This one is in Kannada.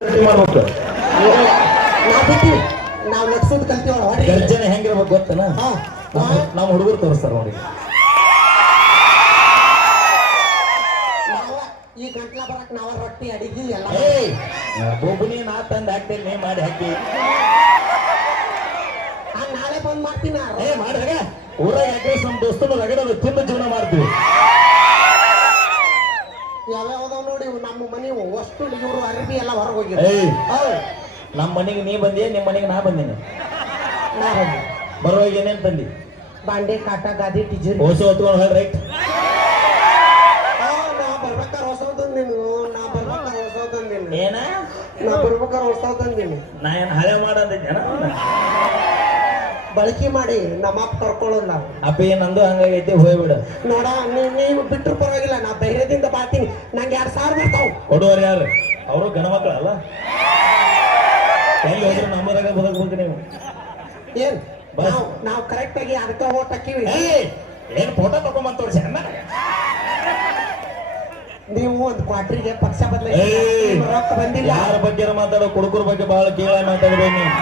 ಮಾಡ್ಬೇಕು ನಾವ್ ಬಿಟ್ಟಿವಿ ನಾವ್ ನಡ್ಸೋದ್ ಕಲ್ತೀವಳ ಗರ್ಜನೆ ಹೆಂಗಿರ್ಬೇಕು ಗೊತ್ತನ ನಮ್ಮ ಹುಡುಗರು ತೋರಿಸ್ತಾರ ನೋಡಿ ನಾವ ಈ ಗಂಟ್ಲ ಬರಕ್ ನಾವ ರೊಟ್ಟಿ ಅಡಿಗೆ ಎಲ್ಲ ಏಯ್ ಬೋಬುನಿ ನಾ ತಂದು ಹಾಕ್ತೇನೆ ನೀ ಮಾಡಿ ಹಾಕಿ ನಾಳೆ ಬಂದ್ ಮಾಡ್ತೀನಿ ಏ ಮಾಡ್ದಾಗ ಊರಾಗ ಯಾಕೆ ನಮ್ಮ ದೋಸ್ತನು ರಗಡೋದು ತಿಂದು ಜೀವನ ಮಾಡ್ತೀವಿ ಯಾವ್ಯಾವ್ದಾವ್ ನೋಡಿ ನಮ್ಮ ಮನೆ ಅಷ್ಟು ಇವ್ರು ಅರ್ಬಿ ಎಲ್ಲ ಹೊರಗೆ ಹೋಗಿ ಏಯ್ ನಮ್ಮ ಮನೆಗೆ ನೀ ಬಂದಿ ನಿಮ್ಮ ಮನೆಗೆ ನಾ ಬಂದೇನೆ ನಾ ಬಂದೆ ಬರುವಾಗ ಏನೇನ್ ತಂದಿ ಬಾಂಡೆ ಕಾಟ ಗಾದಿ ಟಿಜರಿ ಓಸು ಹೊತ್ಕೊಂಡು ಹೋಗಿ ರೈಟ್ ನಾ ಬರ್ಬೇಕಾರೆ ಹೊಸದಂದಿನು ನಾ ಬರ್ಬೇಕಾರೆ ಹೊಸದಂದಿನು ಏನ ನಾ ಬರ್ಬೇಕಾರೆ ಹೊಸದಂದಿನು ನಾ ಏನ್ ಹಳೆ ಮಾಡಂದಿದ್ದೇನ ಬಳಕೆ ಮಾಡಿ ನಮ್ಮ ಅಪ್ಪ ಕರ್ಕೊಳ್ಳೋಲ್ಲ ಅಪ್ಪ ಏನ್ ನಂದು ಹಂಗಾಗೈತಿ ಹೋಗ್ಬಿಡ ನೋಡ ನೀವು ಬಿಟ್ಟರು ಪರವಾಗಿಲ್ಲ ನಾ ಧೈರ್ಯದಿಂದ ಬಾತೀನಿ ನಂಗೆ 2,000 ಬರ್ತಾವ್ ಕೊಡುವವ್ರು ಯಾರು ಅವರು ಗಣಮಕ್ಳು ಅಲ್ಲ ಎಲ್ಲಿ ಹೋದ್ರು ನಮ್ಮರಾಗ ಬದುಕ್ಬೇಕು ನೀವು ಏನ್ ನಾವು ಕರೆಕ್ಟ್ ಆಗಿ ಅದಕ್ಕೆ ಓಟ್ ಹಾಕಿವಿ ಏನ್ ಫೋಟೋ ತಗೊಂಬಂತ ತೋರಿಸಿ ನೀವು ಒಂದು ಕ್ವಾರ್ಟರ್ಗೆ ಪಕ್ಷ ಬದಲಾಯಿಸಿ ಏಯ್ ರೊಕ್ಕ ಬಂದಿಲ್ಲ ಯಾರ ಬಗ್ಗೆ ಮಾತಾಡೋ ಕುಡುಕರ ಬಗ್ಗೆ ಬಹಳ ಕೇಳ ಮಾತಾಡ್ಬೇಕು ನೀವು